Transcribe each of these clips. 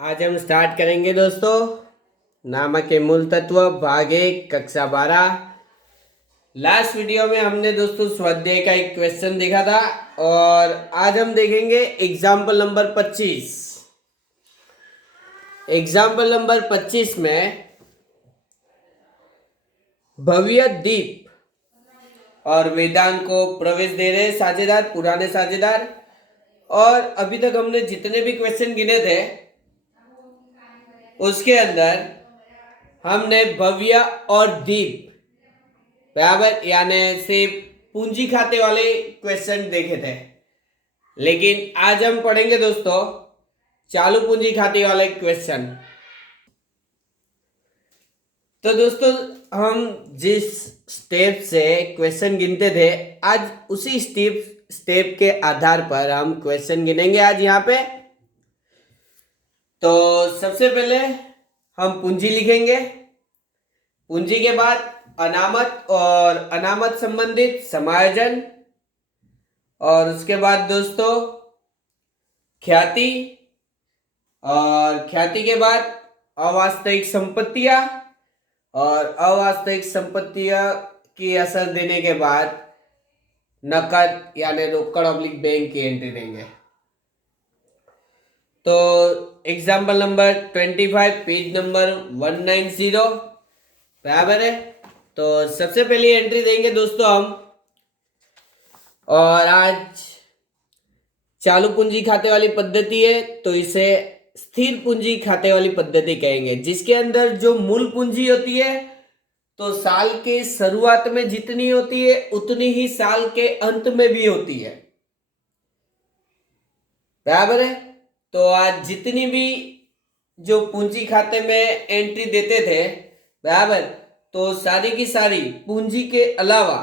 आज हम स्टार्ट करेंगे दोस्तों नामक के मूल तत्व भाग 1 कक्षा 12। लास्ट वीडियो में हमने दोस्तों स्वाध्याय का एक क्वेश्चन देखा था और आज हम देखेंगे एग्जाम्पल नंबर 25। एग्जाम्पल नंबर 25 में भव्य दीप और वेदांत को प्रवेश दे रहे साझेदार, पुराने साझेदार। और अभी तक हमने जितने भी क्वेश्चन गिने थे उसके अंदर हमने भव्य और दीप बराबर यानी से पूंजी खाते वाले क्वेश्चन देखे थे, लेकिन आज हम पढ़ेंगे दोस्तों चालू पूंजी खाते वाले क्वेश्चन। तो दोस्तों हम जिस स्टेप से क्वेश्चन गिनते थे आज उसी स्टेप के आधार पर हम क्वेश्चन गिनेंगे आज यहाँ पे। तो सबसे पहले हम पूंजी लिखेंगे, पूंजी के बाद अनामत और अनामत संबंधित समायोजन, और उसके बाद दोस्तों ख्याति, और ख्याति के बाद अवास्तविक संपत्तियां, और अवास्तविक संपत्तियां की असर देने के बाद नकद यानी रोकड़ ऑब्लिक बैंक की एंट्री देंगे। तो एग्जाम्पल नंबर 25 पेज नंबर 190 बराबर है। तो सबसे पहली एंट्री देंगे दोस्तों हम, और आज चालू पूंजी खाते वाली पद्धति है तो इसे स्थिर पूंजी खाते वाली पद्धति कहेंगे, जिसके अंदर जो मूल पूंजी होती है तो साल के शुरुआत में जितनी होती है उतनी ही साल के अंत में भी होती है, बराबर है। तो आज जितनी भी जो पूंजी खाते में एंट्री देते थे बराबर, तो सारी की सारी पूंजी के अलावा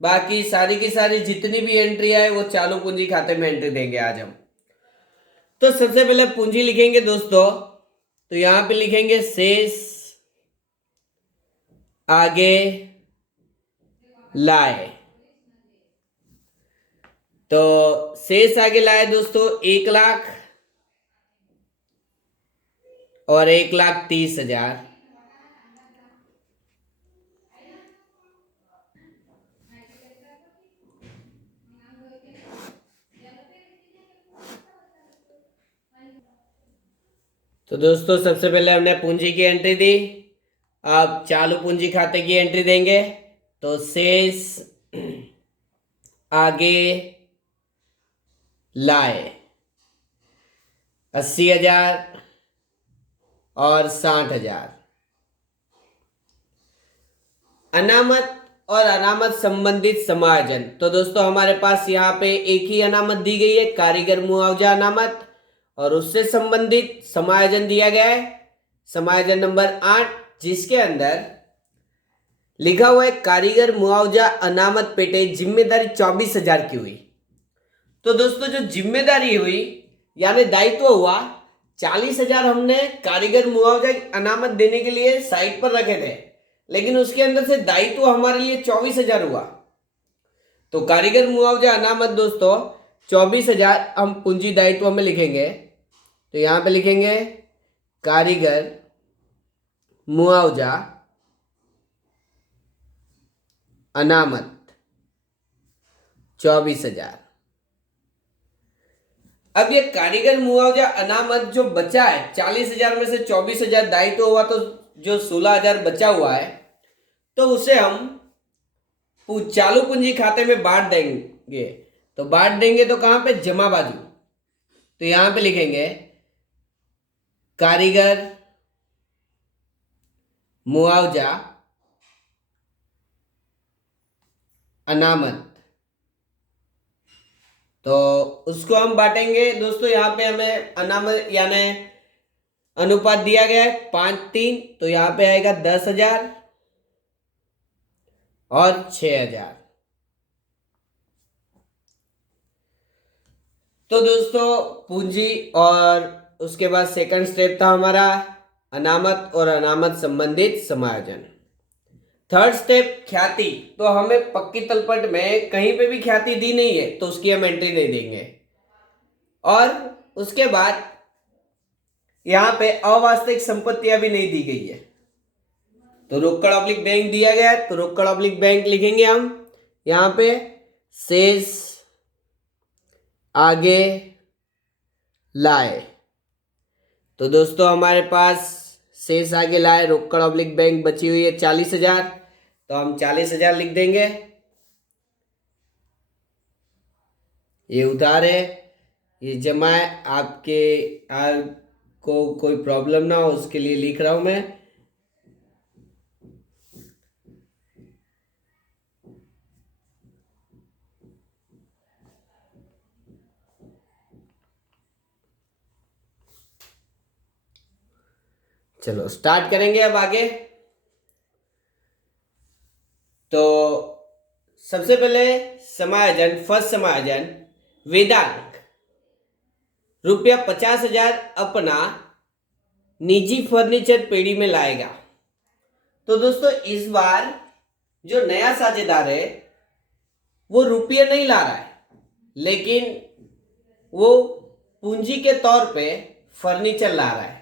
बाकी सारी की सारी जितनी भी एंट्री आए वो चालू पूंजी खाते में एंट्री देंगे आज हम। तो सबसे पहले पूंजी लिखेंगे दोस्तों, तो यहां पे लिखेंगे शेष आगे लाए। तो शेष आगे लाए दोस्तों 1 लाख और 1,30,000। तो दोस्तों सबसे पहले हमने पूंजी की एंट्री दी, अब चालू पूंजी खाते की एंट्री देंगे। तो शेष आगे लाए 80,000 और 60,000। अनामत और अनामत संबंधित समायोजन, तो दोस्तों हमारे पास यहाँ पे एक ही अनामत दी गई है, कारीगर मुआवजा अनामत, और उससे संबंधित समायोजन दिया गया है समायोजन नंबर 8, जिसके अंदर लिखा हुआ है कारीगर मुआवजा अनामत पेटे जिम्मेदारी 24,000 की हुई। तो दोस्तों जो जिम्मेदारी हुई यानी दायित्व हुआ 40,000 हमने कारीगर मुआवजा अनामत देने के लिए साइड पर रखे थे, लेकिन उसके अंदर से दायित्व हमारे लिए 24,000 हुआ। तो कारीगर मुआवजा अनामत दोस्तों 24,000 हम पूंजी दायित्व में लिखेंगे। तो यहां पे लिखेंगे कारीगर मुआवजा अनामत 24,000। अब ये कारीगर मुआवजा अनामत जो बचा है 40,000 में से 24,000 दायित्व हुआ, तो जो 16,000 बचा हुआ है तो उसे हम चालू पूंजी खाते में बांट देंगे। तो बांट देंगे तो कहां पे, जमा बाजू। तो यहां पे लिखेंगे कारीगर मुआवजा अनामत, तो उसको हम बांटेंगे दोस्तों। यहां पे हमें अनामत यानी अनुपात दिया गया है 5:3, तो यहां पे आएगा 10,000 और 6,000। तो दोस्तों पूंजी, और उसके बाद सेकंड स्टेप था हमारा अनामत और अनामत संबंधित समायोजन। थर्ड स्टेप ख्याति, तो हमें पक्की तलपट में कहीं पे भी ख्याति दी नहीं है तो उसकी हम एंट्री नहीं देंगे। और उसके बाद यहाँ पे अवास्तविक संपत्तियां भी नहीं दी गई है। तो रोकड़ ऑब्लिक बैंक दिया गया है, तो रोकड़ ऑब्लिक बैंक लिखेंगे हम यहाँ पे। शेष आगे लाए, तो दोस्तों हमारे पास शेष आगे लाए रोकड़ ऑब्लिक बैंक बची हुई है 40,000, तो हम 40,000 लिख देंगे। ये उधार है, ये जमा है, आपको कोई प्रॉब्लम ना हो उसके लिए लिख रहा हूं मैं। चलो स्टार्ट करेंगे अब आगे। तो सबसे पहले समायोजन, फर्स्ट समायोजन वेदांग रुपया 50,000 अपना निजी फर्नीचर पेड़ी में लाएगा। तो दोस्तों इस बार जो नया साझेदार है वो रुपये नहीं ला रहा है, लेकिन वो पूंजी के तौर पे फर्नीचर ला रहा है।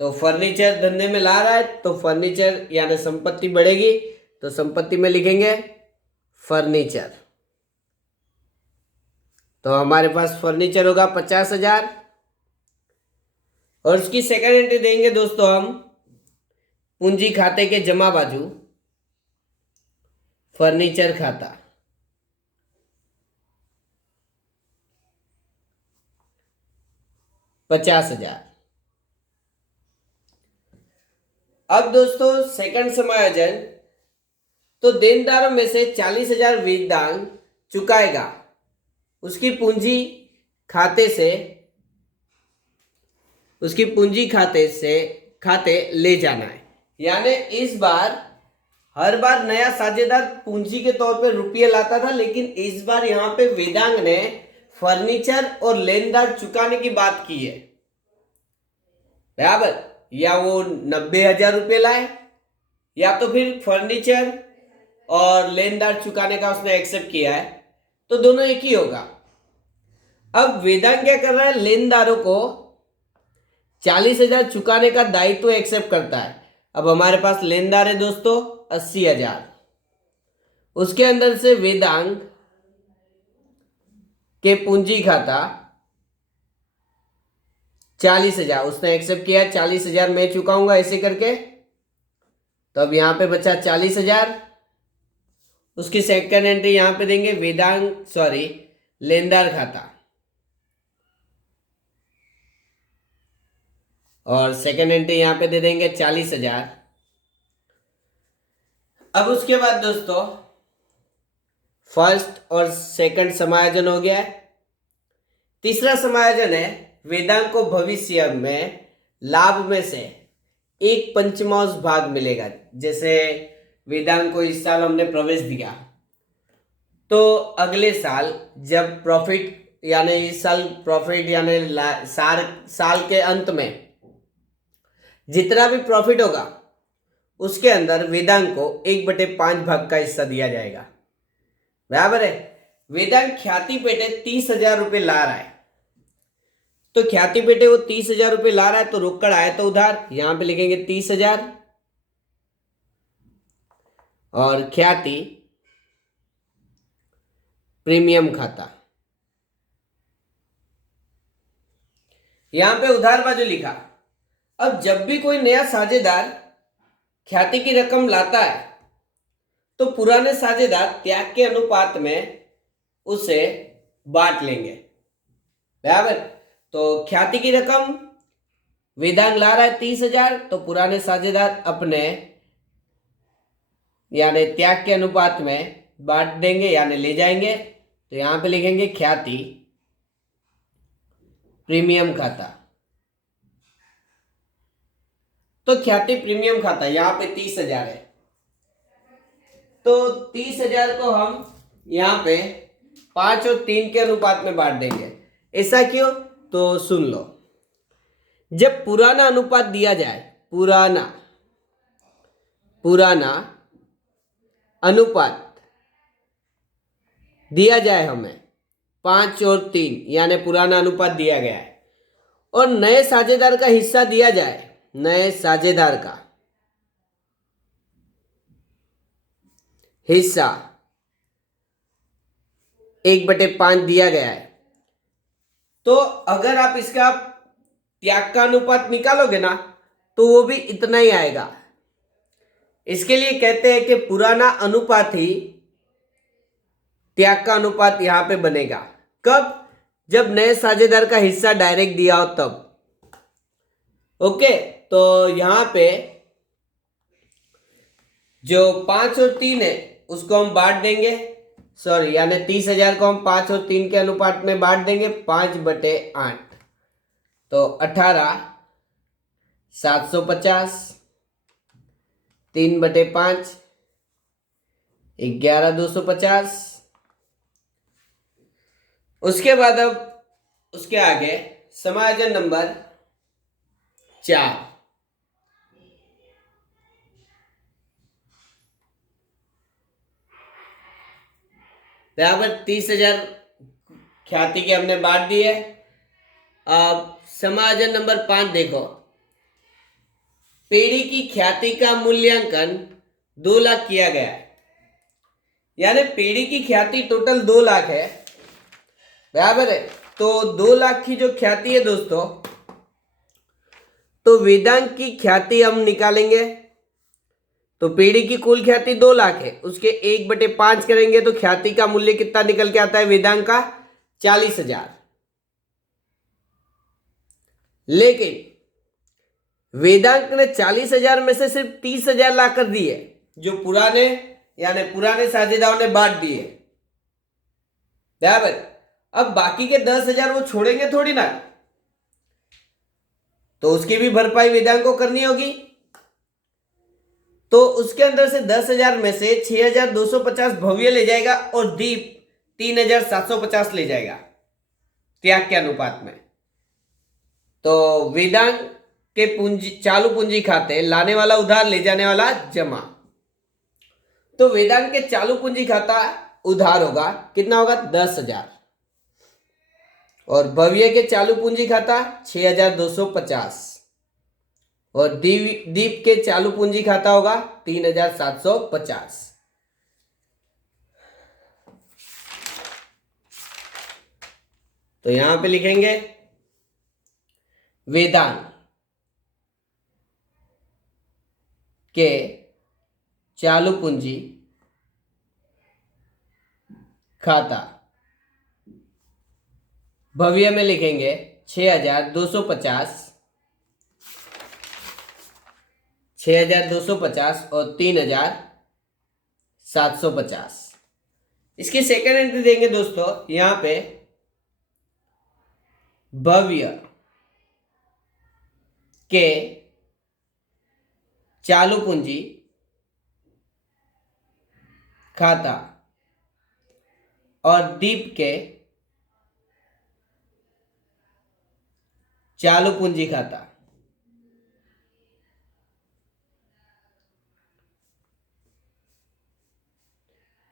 तो फर्नीचर धंधे में ला रहा है, तो फर्नीचर यानी संपत्ति बढ़ेगी, तो संपत्ति में लिखेंगे फर्नीचर। तो हमारे पास फर्नीचर होगा 50,000। और उसकी सेकंड एंट्री देंगे दोस्तों हम पूंजी खाते के जमा बाजू, फर्नीचर खाता। $50,000। अब दोस्तों सेकंड समायोजन, तो देनदारों में से 40,000 वेदांग चुकाएगा, उसकी पूंजी खाते ले जाना है। यानी इस बार हर बार नया साझेदार पूंजी के तौर पे रुपये लाता था, लेकिन इस बार यहां पे वेदांग ने फर्नीचर और लेनदार चुकाने की बात की है बराबर। या वो 90,000 रुपये लाए, या तो फिर फर्नीचर और लेनदार चुकाने का उसने एक्सेप्ट किया है, तो दोनों एक ही होगा। अब वेदांग क्या कर रहा है, लेनदारों को 40,000 चुकाने का दायित्व एक्सेप्ट करता है। अब हमारे पास लेनदार है दोस्तों 80,000, उसके अंदर से वेदांग के पूंजी खाता 40,000 उसने एक्सेप्ट किया, 40,000 मैं चुकाऊंगा ऐसे करके। तो अब यहां पे बचा 40,000, उसकी सेकंड एंट्री यहां पे देंगे लेनदार खाता, और सेकंड एंट्री यहां पे दे देंगे 40,000। अब उसके बाद दोस्तों फर्स्ट और सेकंड समायोजन हो गया है। तीसरा समायोजन है वेदांग को भविष्य में लाभ में से 1/5 भाग मिलेगा। जैसे वेदांग को इस साल हमने प्रवेश दिया, तो अगले साल जब प्रॉफिट यानी इस साल प्रॉफिट यानी साल के अंत में जितना भी प्रॉफिट होगा उसके अंदर वेदांग को 1/5 भाग का हिस्सा दिया जाएगा बराबर है। वेदांग ख्याति पेटे 30,000 रुपये ला रहा है, तो ख्याति पेटे वो 30,000 रुपये ला रहा है, तो रोकड़ आया तो उधार, यहां पे लिखेंगे 30,000। और ख्याति प्रीमियम खाता, यहां पे उधार बाजू लिखा। अब जब भी कोई नया साझेदार ख्याति की रकम लाता है, तो पुराने साझेदार त्याग के अनुपात में उसे बांट लेंगे बराबर। तो ख्याति की रकम वेदांग ला रहा है 30,000, तो पुराने साझेदार अपने यानी त्याग के अनुपात में बांट देंगे यानी ले जाएंगे। तो यहां पे लिखेंगे ख्याति प्रीमियम खाता। तो ख्याति प्रीमियम खाता यहां पे 30,000 है, तो 30,000 को हम यहां पे 5 और 3 के अनुपात में बांट देंगे। ऐसा क्यों, तो सुन लो। जब पुराना अनुपात दिया जाए, पुराना अनुपात दिया जाए हमें 5 और 3 यानी पुराना अनुपात दिया गया है, और नए साझेदार का हिस्सा दिया जाए, नए साझेदार का हिस्सा 1/5 दिया गया है, तो अगर आप इसका त्याग का अनुपात निकालोगे ना तो वो भी इतना ही आएगा। इसके लिए कहते हैं कि पुराना अनुपात ही त्याग का अनुपात यहां पे बनेगा। कब? जब नए साझेदार का हिस्सा डायरेक्ट दिया हो तब। ओके, तो यहां पे जो 5 और 3 है उसको हम बांट देंगे, सॉरी यानी 30,000 को हम 5 और 3 के अनुपात में बांट देंगे, 5/8, तो 18,750, 3/5, 11,250। उसके बाद अब उसके आगे समायोजन नंबर 4, बराबर 30,000 ख्याति के हमने बांट दिए। अब समायोजन नंबर 5 देखो, पेड़ी की ख्याति का मूल्यांकन 2 लाख किया गया है, यानी पेड़ी की ख्याति टोटल 2 लाख है, बराबर है। तो 2 लाख की जो ख्याति है दोस्तों, तो वेदांत की ख्याति हम निकालेंगे, तो पेड़ी की कुल ख्याति 2 लाख है, उसके 1/5 करेंगे तो ख्याति का मूल्य कितना निकल के आता है वेदांत का? 40,000। लेकिन वेदांत ने 40,000 में से सिर्फ 30,000 ला कर दिए, जो पुराने यानी पुराने साझेदारों ने बांट दिए, बराबर। अब बाकी के 10,000 वो छोड़ेंगे थोड़ी ना, तो उसकी भी भरपाई वेदांत को करनी होगी। तो उसके अंदर से 10,000 में से 6,250 भव्य ले जाएगा और दीप 3,750 ले जाएगा त्याग के अनुपात में। तो वेदांत के पूंजी चालू पूंजी खाते लाने वाला उधार, ले जाने वाला जमा। तो वेदांत के चालू पूंजी खाता उधार होगा, कितना होगा? 10,000, और भव्य के चालू पूंजी खाता 6,250, और दीप के चालू पूंजी खाता होगा 3,750। तो यहां पे लिखेंगे वेदांत के चालू पूंजी खाता, भव्य में लिखेंगे 6,250, 6,250 और 3,750। इसकी सेकेंड एंट्री देंगे दोस्तों यहां पे, भव्य के चालू पूंजी खाता और दीप के चालू पूंजी खाता।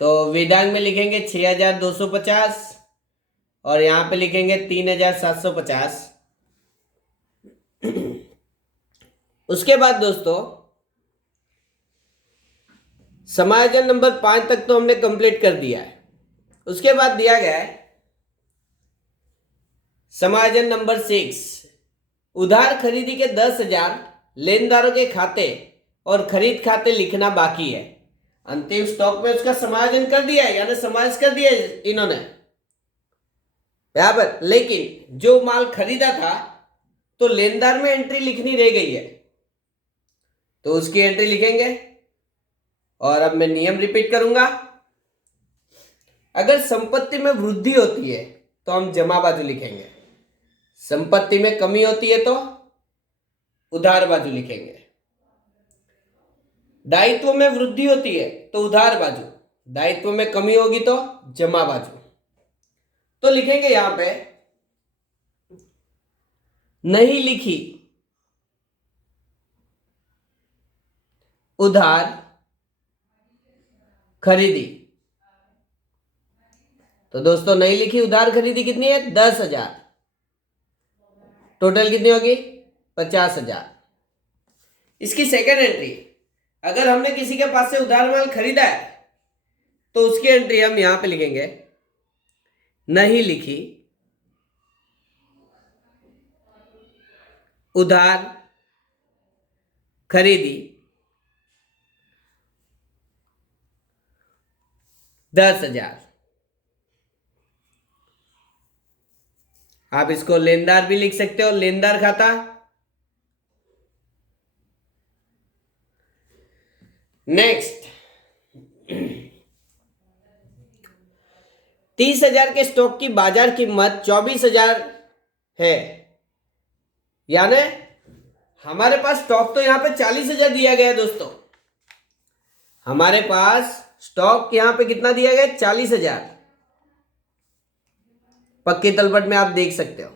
तो वेदांत में लिखेंगे 6,250 और यहां पे लिखेंगे 3,750। उसके बाद दोस्तों समायोजन नंबर 5 तक तो हमने कंप्लीट कर दिया है। उसके बाद दिया गया है समायोजन नंबर 6, उधार खरीदी के 10,000 लेनदारों के खाते और खरीद खाते लिखना बाकी है। अंतिम स्टॉक में उसका समायोजन कर दिया है, यानी समावेश कर दिया है इन्होंने, बराबर। लेकिन जो माल खरीदा था तो लेनदार में एंट्री लिखनी रह गई है, तो उसकी एंट्री लिखेंगे। और अब मैं नियम रिपीट करूंगा, अगर संपत्ति में वृद्धि होती है तो हम जमा बाजू लिखेंगे, संपत्ति में कमी होती है तो उधार बाजू लिखेंगे, दायित्व में वृद्धि होती है तो उधार बाजू, दायित्व में कमी होगी तो जमा बाजू। तो लिखेंगे यहां पे नहीं लिखी उधार खरीदी। तो दोस्तों नहीं लिखी उधार खरीदी कितनी है? 10,000। टोटल कितनी होगी? 50,000। इसकी सेकेंड एंट्री, अगर हमने किसी के पास से उधार माल खरीदा है तो उसकी एंट्री हम यहां पे लिखेंगे, नहीं लिखी, उधार खरीदी 10,000। आप इसको लेनदार भी लिख सकते हो, लेनदार खाता। नेक्स्ट, 30,000 के स्टॉक की बाजार कीमत 24,000 है, यानी हमारे पास स्टॉक तो यहां पे 40,000 दिया गया है दोस्तों। हमारे पास स्टॉक यहां पे कितना दिया गया? 40,000। पक्के तलपट में आप देख सकते हो।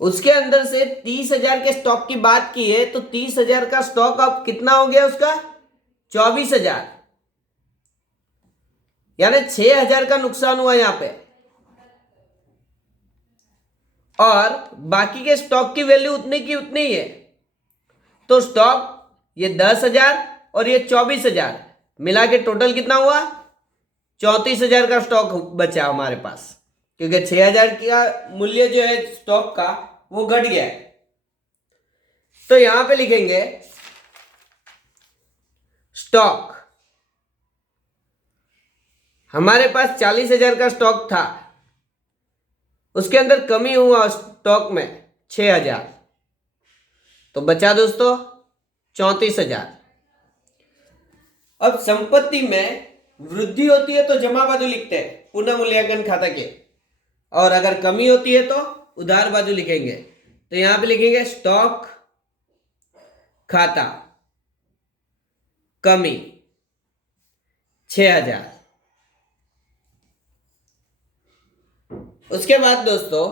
उसके अंदर से 30,000 के स्टॉक की बात की है तो 30,000 का स्टॉक अब कितना हो गया उसका? 24,000, यानी 6,000 का नुकसान हुआ यहां पे। और बाकी के स्टॉक की वैल्यू उतनी की उतनी ही है, तो स्टॉक ये 10,000 और ये 24,000 मिला के टोटल कितना हुआ? 34,000 का स्टॉक बचा हमारे पास, क्योंकि 6,000 का मूल्य जो है स्टॉक का वो घट गया है। तो यहां पे लिखेंगे स्टॉक, हमारे पास 40,000 का स्टॉक था, उसके अंदर कमी हुआ स्टॉक में 6,000, तो बचा दोस्तों 34,000। अब संपत्ति में वृद्धि होती है तो जमा बाजू लिखते हैं पुनः मूल्यांकन खाता के, और अगर कमी होती है तो उधार बाजू लिखेंगे। तो यहां पे लिखेंगे स्टॉक खाता कमी 6,000। उसके बाद दोस्तों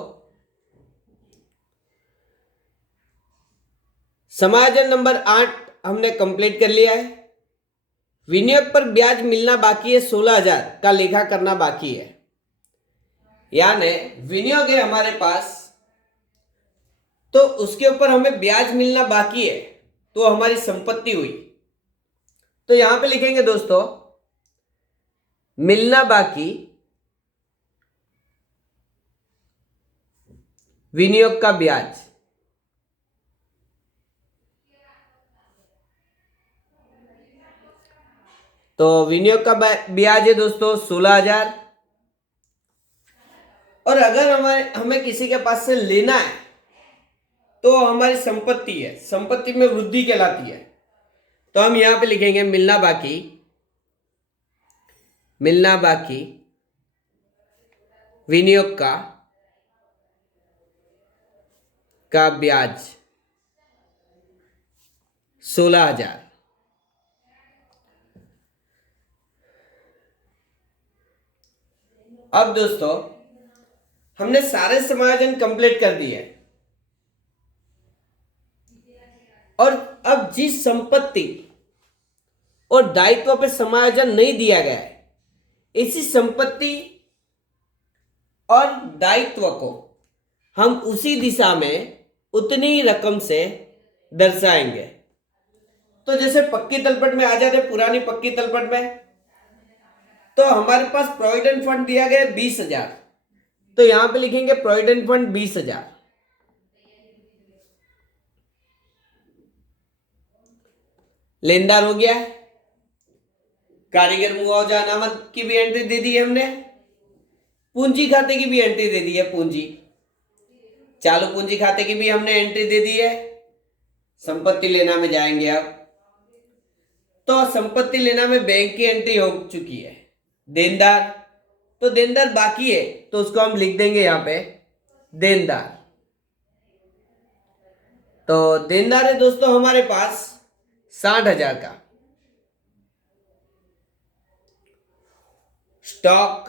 समायोजन नंबर 8 हमने कंप्लीट कर लिया है। विनियोग पर ब्याज मिलना बाकी है, 16,000 का लेखा करना बाकी है, यानी विनियोग है हमारे पास तो उसके ऊपर हमें ब्याज मिलना बाकी है, तो हमारी संपत्ति हुई। तो यहां पे लिखेंगे दोस्तों मिलना बाकी विनियोग का ब्याज, तो विनियोग का ब्याज है दोस्तों 16,000। और अगर हमें किसी के पास से लेना है तो हमारी संपत्ति है, संपत्ति में वृद्धि कहलाती है। तो हम यहां पे लिखेंगे मिलना बाकी विनियोग का ब्याज 16,000। अब दोस्तों हमने सारे समायोजन कंप्लीट कर दिए, और अब जिस संपत्ति और दायित्व पे समायोजन नहीं दिया गया है, इसी संपत्ति और दायित्व को हम उसी दिशा में उतनी ही रकम से दर्शाएंगे। तो जैसे पक्की तलपट में आ जाते, पुरानी पक्की तलपट में तो हमारे पास प्रोविडेंट फंड दिया गया 20,000, तो यहां पे लिखेंगे प्रोविडेंट फंड 20,000। लेनदार हो गया है। कारीगर मुआवजा अनामत की भी एंट्री दे दी है हमने, पूंजी खाते की भी एंट्री दे दी है, पूंजी चालू पूंजी खाते की भी हमने एंट्री दे दी है। संपत्ति लेना में जाएंगे अब, तो संपत्ति लेना में बैंक की एंट्री हो चुकी है। देनदार, तो देनदार बाकी है तो उसको हम लिख देंगे यहां पे देनदार। तो देनदार है दोस्तों हमारे पास 60,000 का। स्टॉक,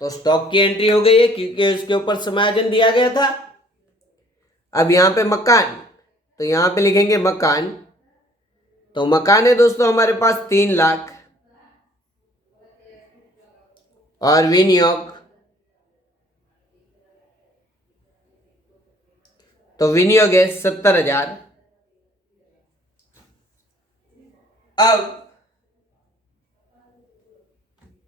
तो स्टॉक की एंट्री हो गई है क्योंकि उसके ऊपर समायोजन दिया गया था। अब यहां पे मकान, तो यहां पे लिखेंगे मकान, तो मकान है दोस्तों हमारे पास 3 लाख, और विनियोग तो विनियोग है 70,000। अब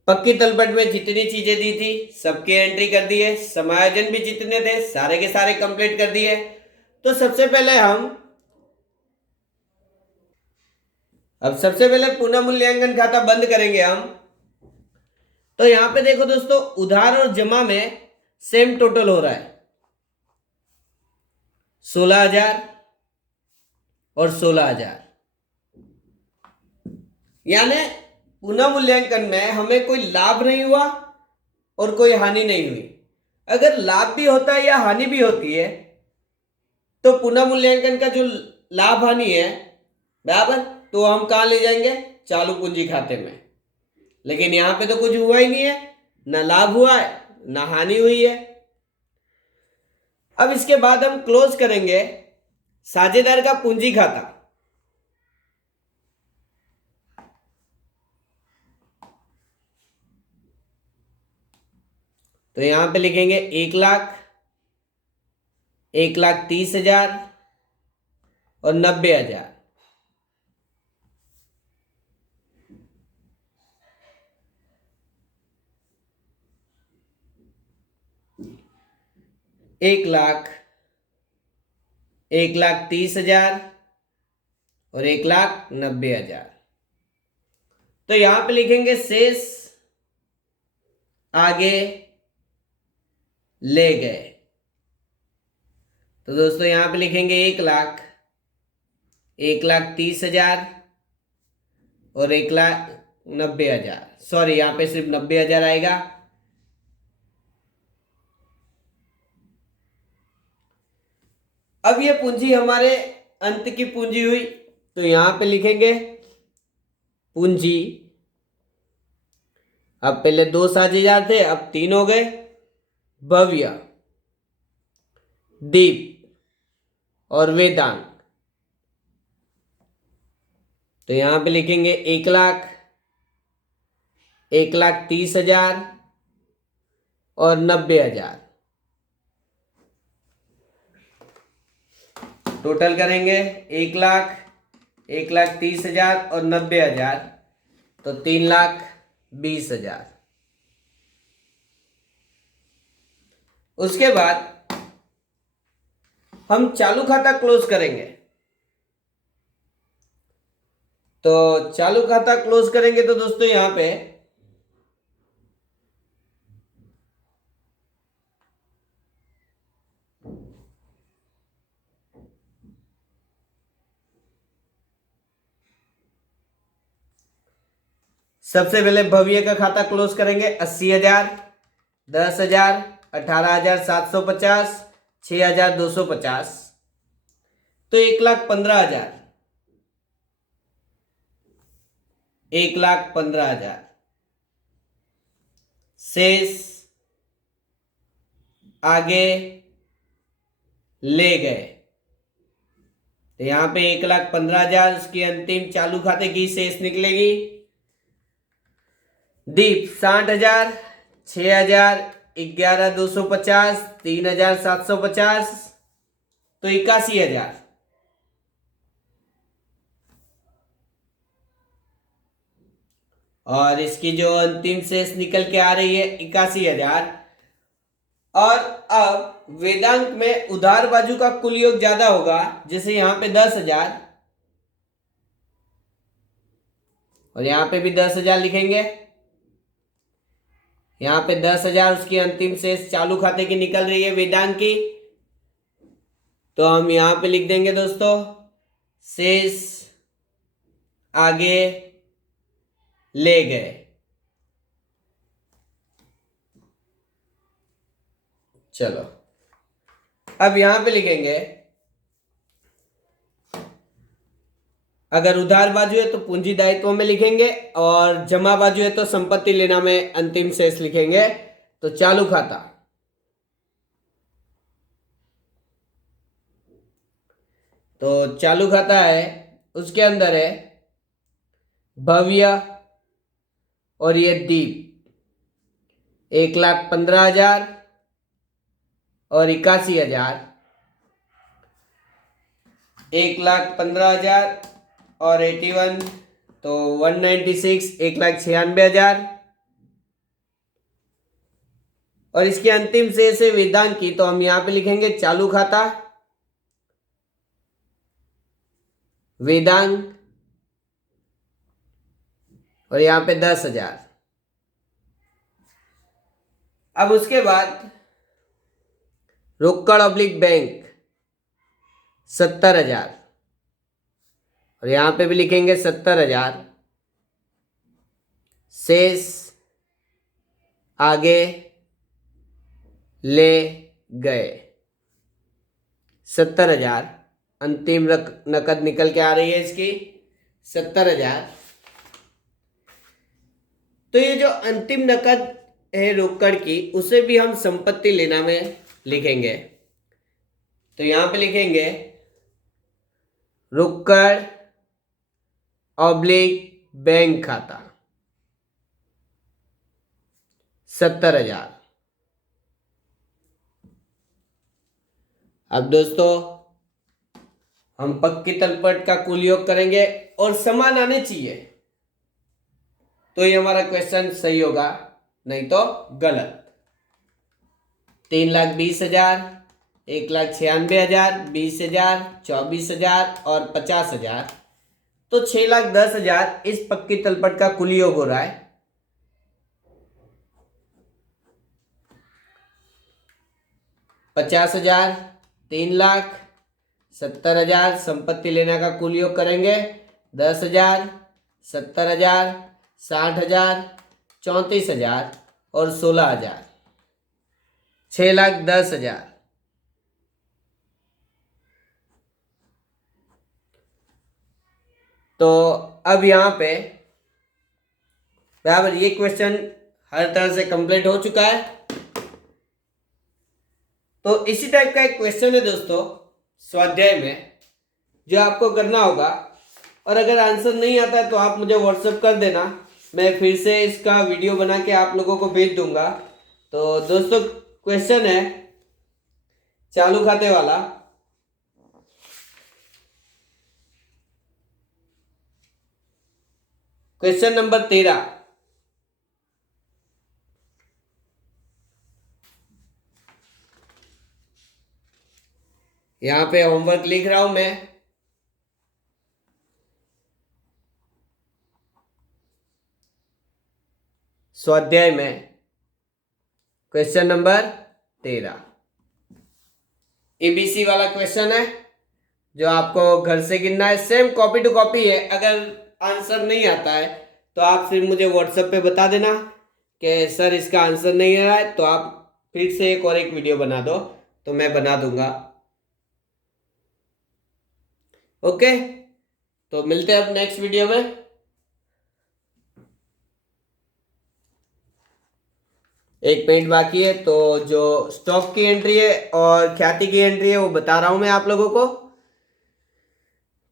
पक्की तलपट में जितनी चीजें दी थी सबकी एंट्री कर दी है, समायोजन भी जितने थे सारे के सारे कंप्लीट कर दिए। तो सबसे पहले पुनः मूल्यांकन खाता बंद करेंगे हम। तो यहां पे देखो दोस्तों, उधार और जमा में सेम टोटल हो रहा है 16,000 और 16,000, यानी पुनः मूल्यांकन में हमें कोई लाभ नहीं हुआ और कोई हानि नहीं हुई। अगर लाभ भी होता है या हानि भी होती है तो पुनः मूल्यांकन का जो लाभ हानि है बराबर, तो हम कहां ले जाएंगे, चालू पूंजी खाते में। लेकिन यहां पे तो कुछ हुआ ही नहीं है, ना लाभ हुआ है ना हानि हुई है। अब इसके बाद हम क्लोज करेंगे साझेदार का पूंजी खाता। तो यहां पे लिखेंगे 1,00,000, 1,30,000 और 90,000। एक लाख, 1,30,000 और 1,90,000। तो यहां पे लिखेंगे शेष आगे ले गए। तो दोस्तों यहां पे लिखेंगे 1,00,000, 1,30,000 और 1,90,000। सॉरी, यहां पे सिर्फ 90,000 आएगा। अब ये पूंजी हमारे अंत की पूंजी हुई। तो यहां पे लिखेंगे पूंजी। अब पहले 2 साझेदार थे, अब 3 हो गए, भव्य, दीप और वेदांत। तो यहां पे लिखेंगे 1,00,000, 1,30,000 और 90,000। टोटल करेंगे 1,00,000, 1,30,000 और 90,000, तो 3,20,000। उसके बाद हम चालू खाता क्लोज करेंगे। तो चालू खाता क्लोज करेंगे तो दोस्तों यहां पे सबसे पहले भव्य का खाता क्लोज करेंगे 80,000, 10,000, 18,750, 6,250। तो 1,15,000, 1,15,000 शेष आगे ले गए। तो यहां पे 1,15,000 उसकी अंतिम चालू खाते की शेष निकलेगी। दीप 60,000, 6,000, 11,250, 3,750, तो 81,000। और इसकी जो अंतिम शेष निकल के आ रही है 81,000। और अब वेदांत में उधार बाजू का कुल योग ज्यादा होगा, जैसे यहां पे 10,000 और यहां पे भी 10,000 लिखेंगे। यहां पे 10,000 उसकी अंतिम शेष चालू खाते की निकल रही है वेदांत की। तो हम यहां पे लिख देंगे दोस्तों शेष आगे ले गए। चलो अब यहां पे लिखेंगे, अगर उधार बाजू है तो पूंजी दायित्व में लिखेंगे और जमा बाजू है तो संपत्ति लेना में अंतिम शेष लिखेंगे। तो चालू खाता, तो चालू खाता है उसके अंदर है भव्य और ये दीप 1,15,000 और 81,000। 1,15,000 और 81 तो 196, 1,96,000। और इसकी अंतिम शेष है वेदांत की, तो हम यहां पे लिखेंगे चालू खाता वेदांत और यहां पे 10,000। अब उसके बाद रोकड़ ऑब्लिक बैंक 70,000 और यहां पे भी लिखेंगे 70,000। शेष आगे ले गए 70,000। अंतिम नकद निकल के आ रही है इसकी 70,000। तो ये जो अंतिम नकद है रोकड़ की, उसे भी हम संपत्ति लेना में लिखेंगे। तो यहां पे लिखेंगे रोकड़ ऑब्लिक बैंक खाता 70,000। अब दोस्तों हम पक्की तलपट का कुल योग करेंगे और समान आने चाहिए, तो ये हमारा क्वेश्चन सही होगा, नहीं तो गलत। 3,20,000, 1,96,000, 20,000, 24,000 और 50,000, तो 6,10,000 इस पक्की तलपट का कुल योग हो रहा है। 50,000, 3,00,000, 70,000 संपत्ति लेने का कुल योग करेंगे। 10,000, 70,000, 60,000, 34,000 और 16,000, 6,10,000। तो अब यहां पे बराबर ये क्वेश्चन हर तरह से कंप्लीट हो चुका है। तो इसी टाइप का एक क्वेश्चन है दोस्तों स्वाध्याय में, जो आपको करना होगा, और अगर आंसर नहीं आता है तो आप मुझे व्हाट्सएप कर देना, मैं फिर से इसका वीडियो बना के आप लोगों को भेज दूंगा। तो दोस्तों क्वेश्चन है चालू खाते वाला, क्वेश्चन नंबर 13। यहां पे होमवर्क लिख रहा हूं मैं। स्वाध्याय में क्वेश्चन नंबर 13 एबीसी वाला क्वेश्चन है, जो आपको घर से गिनना है। सेम कॉपी टू कॉपी है। अगर आंसर नहीं आता है तो आप फिर मुझे व्हाट्सएप पे बता देना कि सर इसका आंसर नहीं आ रहा है, तो आप फिर से एक और एक वीडियो बना दो, तो मैं बना दूंगा। ओके, तो मिलते हैं अब नेक्स्ट वीडियो में। एक मिनट बाकी है, तो जो स्टॉक की एंट्री है और ख्याति की एंट्री है वो बता रहा हूं मैं आप लोगों को।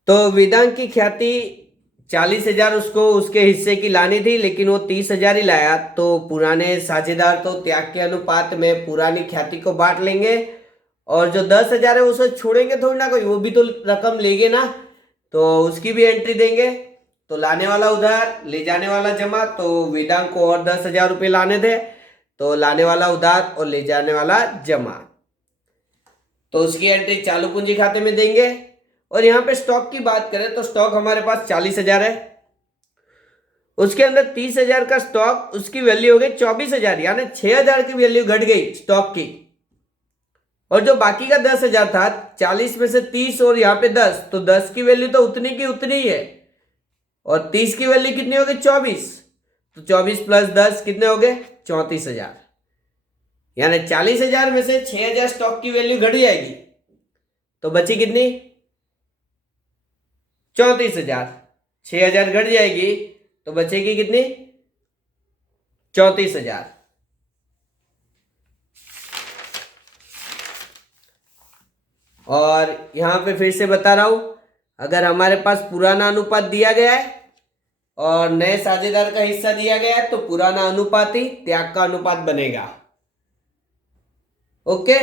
तो वेदांत की ख्याति 40,000 उसको उसके हिस्से की लानी थी, लेकिन वो 30,000 ही लाया। तो पुराने साझेदार तो त्याग के अनुपात में पुरानी ख्याति को बांट लेंगे, और जो 10,000 है उसे छोड़ेंगे थोड़ी ना, कोई वो भी तो रकम लेंगे ना, तो उसकी भी एंट्री देंगे। तो लाने वाला उधार, ले जाने वाला जमा। तो वेदांत को और 10,000 रुपये लाने थे, तो लाने वाला उधार और ले जाने वाला जमा, तो उसकी एंट्री चालू पूंजी खाते में देंगे। और यहां पे स्टॉक की बात करें तो स्टॉक हमारे पास 40,000 है, उसके अंदर 30,000 का स्टॉक, उसकी वैल्यू हो गई 24,000, यानी 6,000 की वैल्यू घट गई स्टॉक की। और जो बाकी का 10,000 था, 40 में से 30 और यहाँ पे 10, तो 10 की वैल्यू तो उतनी की उतनी ही है, और 30 की वैल्यू कितनी हो गई 24, तो 24 प्लस 10 कितने हो गए 34,000। यानी 40,000 में से 6,000 स्टॉक की वैल्यू घट जाएगी, तो बची कितनी 34,000। 6,000 घट जाएगी तो बचेगी कितनी 34,000। और यहां पे फिर से बता रहा हूं, अगर हमारे पास पुराना अनुपात दिया गया है और नए साझेदार का हिस्सा दिया गया है, तो पुराना अनुपात ही त्याग का अनुपात बनेगा। ओके।